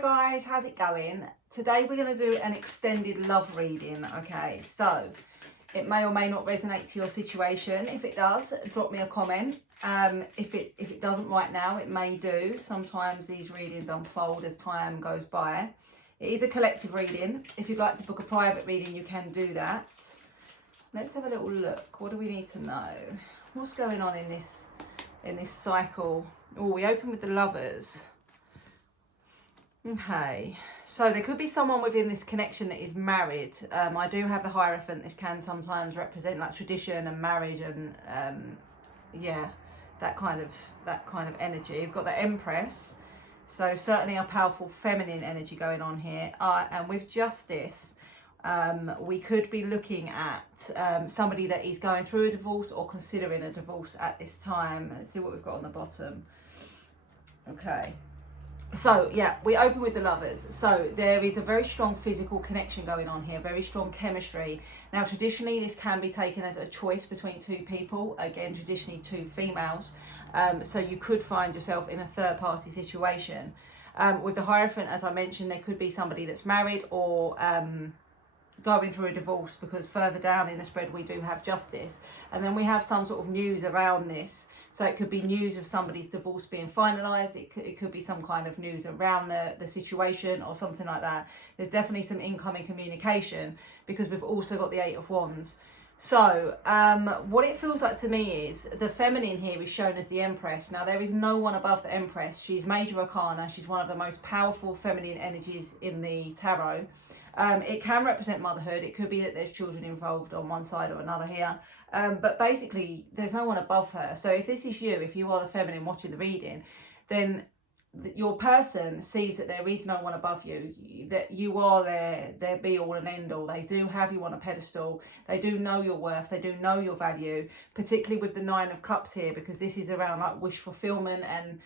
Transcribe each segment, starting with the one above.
Hi guys, how's it going? Today we're going to do an extended love reading, okay? So it may or may not resonate to your situation. If it does, drop me a comment. If it doesn't right now, it may do. Sometimes these readings unfold as time goes by. It is a collective reading. If you'd like to book a private reading, you can do that. Let's have a little look. What do we need to know? What's going on in this cycle? Oh, we open with the Lovers. Okay, so there could be someone within this connection that is married. I do have the Hierophant. This can sometimes represent like tradition and marriage and yeah, that kind of energy. We've got the Empress, so certainly a powerful feminine energy going on here. And with Justice, we could be looking at somebody that is going through a divorce or considering a divorce at this time. Let's see what we've got on the bottom. Okay. So yeah, we open with the Lovers. So there is a very strong physical connection going on here, very strong chemistry. Now traditionally this can be taken as a choice between two people, again traditionally two females. So you could find yourself in a third party situation. With the Hierophant, as I mentioned, there could be somebody that's married or going through a divorce, because further down in the spread we do have Justice, and then we have some sort of news around this. So it could be news of somebody's divorce being finalised. It could be some kind of news around the situation or something like that. There's definitely some incoming communication, because we've also got the Eight of Wands. So what it feels like to me is the feminine here is shown as the Empress. Now there is no one above the Empress. She's Major Arcana. She's one of the most powerful feminine energies in the tarot. It can represent motherhood. It could be that there's children involved on one side or another here. But basically, there's no one above her. So if this is you, if you are the feminine watching the reading, then your person sees that there is no one above you, that you are their be all and end all. They do have you on a pedestal. They do know your worth. They do know your value, particularly with the Nine of Cups here, because this is around like wish fulfillment and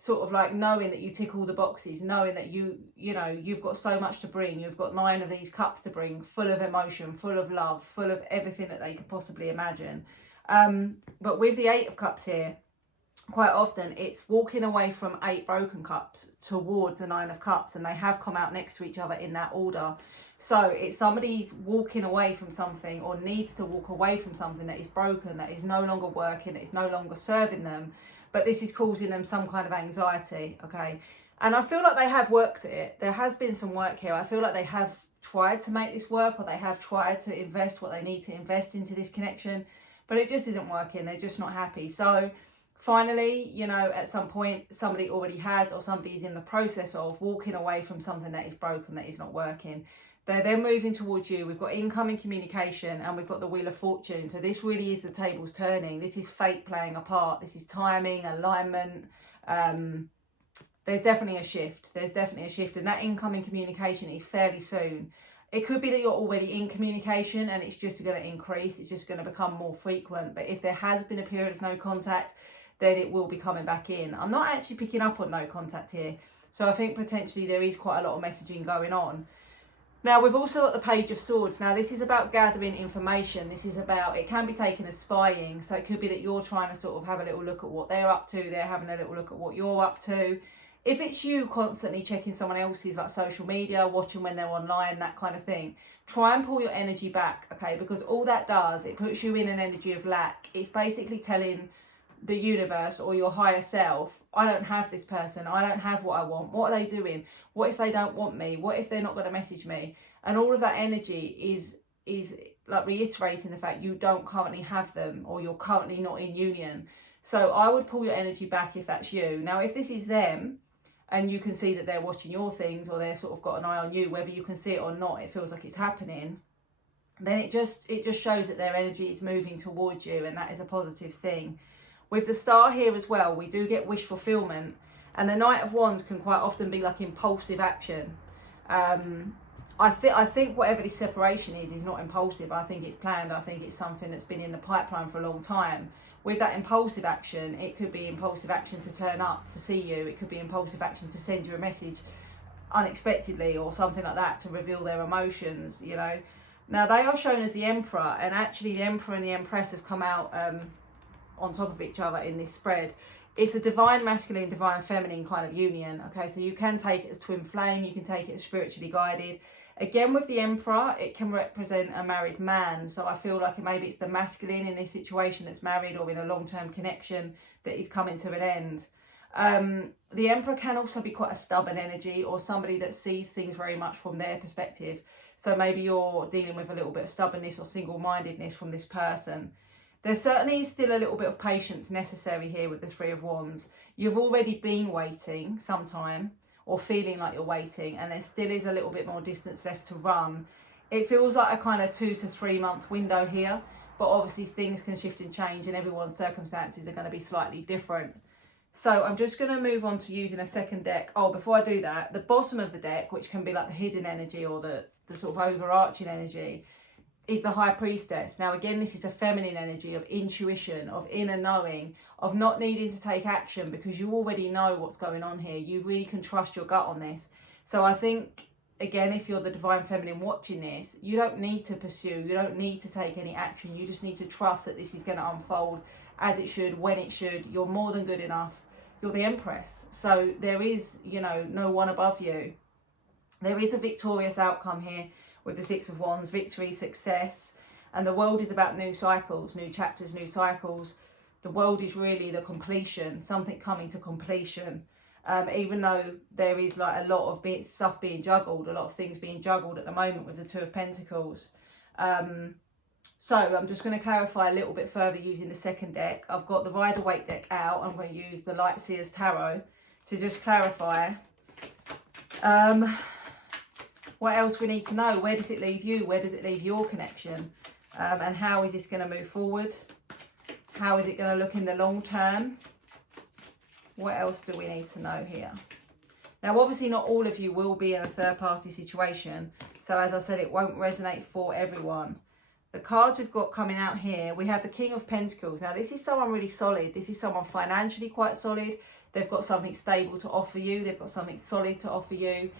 sort of like knowing that you tick all the boxes, knowing that you've got so much to bring. You've got 9 of these cups to bring, full of emotion, full of love, full of everything that they could possibly imagine. But with the 8 of Cups here, quite often it's walking away from 8 broken cups towards a 9 of Cups, and they have come out next to each other in that order. So it's somebody's walking away from something, or needs to walk away from something that is broken, that is no longer working, that is no longer serving them. But this is causing them some kind of anxiety, okay? And I feel like they have worked at it. There has been some work here. I feel like they have tried to make this work, or they have tried to invest what they need to invest into this connection, but it just isn't working. They're just not happy. So finally, at some point, somebody already has, or somebody is in the process of walking away from something that is broken, that is not working. They're then moving towards you. We've got incoming communication, and we've got the Wheel of Fortune. So this really is the tables turning. This is fate playing a part. This is timing, alignment. There's definitely a shift. There's definitely a shift. And that incoming communication is fairly soon. It could be that you're already in communication and it's just going to increase. It's just going to become more frequent. But if there has been a period of no contact, then it will be coming back in. I'm not actually picking up on no contact here. So I think potentially there is quite a lot of messaging going on. Now, we've also got the Page of Swords. Now, this is about gathering information. This is about, it can be taken as spying. So it could be that you're trying to sort of have a little look at what they're up to. They're having a little look at what you're up to. If it's you constantly checking someone else's like social media, watching when they're online, that kind of thing, try and pull your energy back, okay? Because all that does, it puts you in an energy of lack. It's basically telling the universe or your higher self, I don't have this person, I don't have what I want, what are they doing, what if they don't want me, what if they're not going to message me? And all of that energy is like reiterating the fact you don't currently have them, or you're currently not in union. So I would pull your energy back if that's you. Now if this is them and you can see that they're watching your things, or they've sort of got an eye on you, whether you can see it or not, it feels like it's happening, then it just shows that their energy is moving towards you, and that is a positive thing. With the Star here as well, we do get wish fulfillment, and the Knight of Wands can quite often be like impulsive action. I think whatever this separation is not impulsive. I think it's planned. I think it's something that's been in the pipeline for a long time. With that impulsive action, it could be impulsive action to turn up to see you. It could be impulsive action to send you a message unexpectedly or something like that, to reveal their emotions, Now, they are shown as the Emperor, and actually the Emperor and the Empress have come out on top of each other in this spread. It's a divine masculine, divine feminine kind of union. Okay, so you can take it as twin flame, you can take it as spiritually guided. Again, with the Emperor, it can represent a married man. So I feel like maybe it's the masculine in this situation that's married or in a long-term connection that is coming to an end. The Emperor can also be quite a stubborn energy, or somebody that sees things very much from their perspective. So maybe you're dealing with a little bit of stubbornness or single-mindedness from this person. There certainly is still a little bit of patience necessary here with the Three of Wands. You've already been waiting some time, or feeling like you're waiting, and there still is a little bit more distance left to run. It feels like a kind of 2 to 3 month window here, but obviously things can shift and change, and everyone's circumstances are going to be slightly different. So I'm just going to move on to using a second deck. Oh, before I do that, the bottom of the deck, which can be like the hidden energy or the sort of overarching energy, is the High Priestess. Now, again, this is a feminine energy of intuition, of inner knowing, of not needing to take action because you already know what's going on here. You really can trust your gut on this. So I think, again, if you're the divine feminine watching this, you don't need to pursue, you don't need to take any action. You just need to trust that this is going to unfold as it should, when it should. You're more than good enough. You're the Empress. So there is, you know, no one above you. There is a victorious outcome here with the Six of Wands, victory, success. And the world is about new cycles, new chapters, new cycles. The world is really the completion, something coming to completion. Even though there is like a lot of stuff being juggled, a lot of things being juggled at the moment with the Two of Pentacles. So I'm just going to clarify a little bit further using the second deck. I've got the Rider-Waite deck out. I'm going to use the Light Seers Tarot to just clarify what else we need to know. Where does it leave you? Where does it leave your connection? And how is this going to move forward? How is it going to look in the long term? What else do we need to know here? Now, obviously, not all of you will be in a third-party situation. So, as I said, it won't resonate for everyone. The cards we've got coming out here, we have the King of Pentacles. Now, this is someone really solid. This is someone financially quite solid. They've got something stable to offer you. They've got something solid to offer you.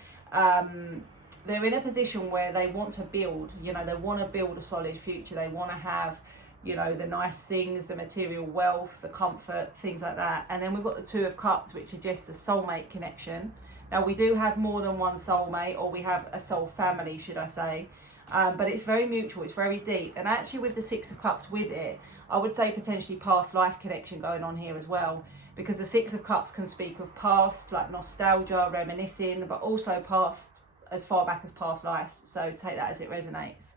They're in a position where they want to build, you know, they want to build a solid future. They want to have, you know, the nice things, the material wealth, the comfort, things like that. And then we've got the Two of Cups, which suggests a soulmate connection. Now, we do have more than one soulmate, or we have a soul family, should I say. But it's very mutual, it's very deep. And actually with the Six of Cups with it, I would say potentially past life connection going on here as well. Because the Six of Cups can speak of past, like nostalgia, reminiscing, but also past, as far back as past lives. So take that as it resonates.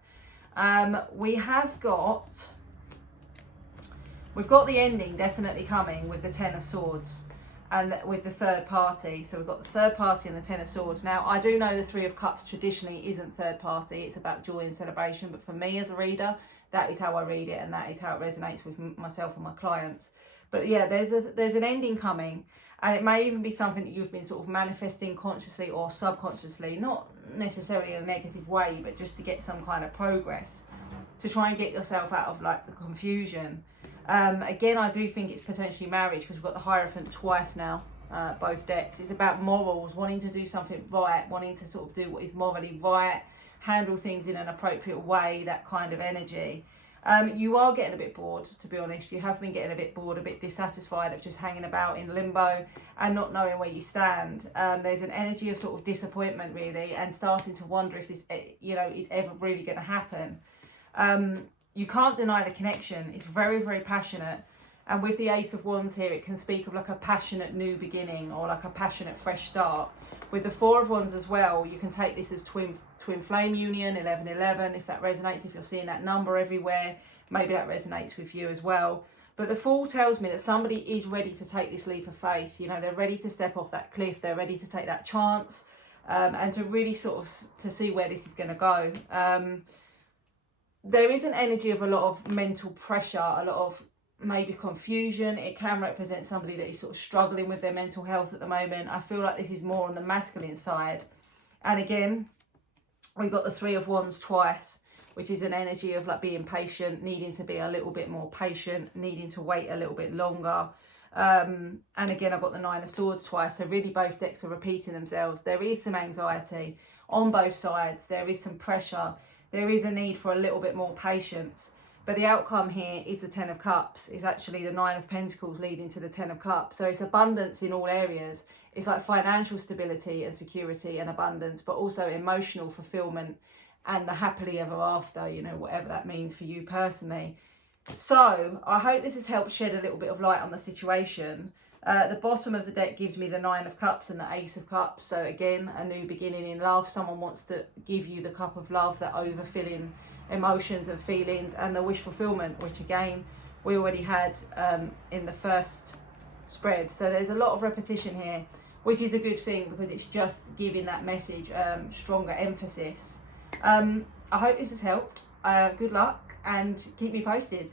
We've got the ending definitely coming with the Ten of Swords and with the third party. So we've got the third party and the Ten of Swords. Now, I do know the Three of Cups traditionally isn't third party. It's about joy and celebration. But for me as a reader, that is how I read it, and that is how it resonates with myself and my clients. But yeah, there's an ending coming. And it may even be something that you've been sort of manifesting consciously or subconsciously, not necessarily in a negative way, but just to get some kind of progress, to try and get yourself out of like the confusion. Again, I do think it's potentially marriage, because we've got the Hierophant twice now, both decks. It's about morals, wanting to do something right, wanting to sort of do what is morally right, handle things in an appropriate way, that kind of energy. You are getting a bit bored, to be honest. You have been getting a bit bored, a bit dissatisfied of just hanging about in limbo and not knowing where you stand. There's an energy of sort of disappointment, really, and starting to wonder if this, you know, is ever really going to happen. You can't deny the connection. It's very, very passionate. And with the Ace of Wands here, it can speak of like a passionate new beginning or like a passionate fresh start. With the Four of Wands as well, you can take this as twin flame union, 1111, if that resonates. If you're seeing that number everywhere, maybe that resonates with you as well. But the Fool tells me that somebody is ready to take this leap of faith. You know, they're ready to step off that cliff. They're ready to take that chance, and to really sort of to see where this is going to go. There is an energy of a lot of mental pressure, a lot of maybe confusion. It can represent somebody that is sort of struggling with their mental health at the moment. I feel like this is more on the masculine side. And again, we've got the Three of Wands twice, which is an energy of like being patient, needing to be a little bit more patient, needing to wait a little bit longer. And again, I've got the Nine of Swords twice. So really both decks are repeating themselves. There is some anxiety on both sides. There is some pressure. There is a need for a little bit more patience. But the outcome here is the 10 of Cups. It's actually the 9 of Pentacles leading to the 10 of Cups. So it's abundance in all areas. It's like financial stability and security and abundance, but also emotional fulfillment and the happily ever after, you know, whatever that means for you personally. So I hope this has helped shed a little bit of light on the situation. The bottom of the deck gives me the 9 of Cups and the Ace of Cups. So again, a new beginning in love. Someone wants to give you the cup of love, that overfilling emotions and feelings, and the wish fulfillment, which again, we already had in the first spread. So there's a lot of repetition here, which is a good thing because it's just giving that message stronger emphasis. I hope this has helped. Good luck and keep me posted.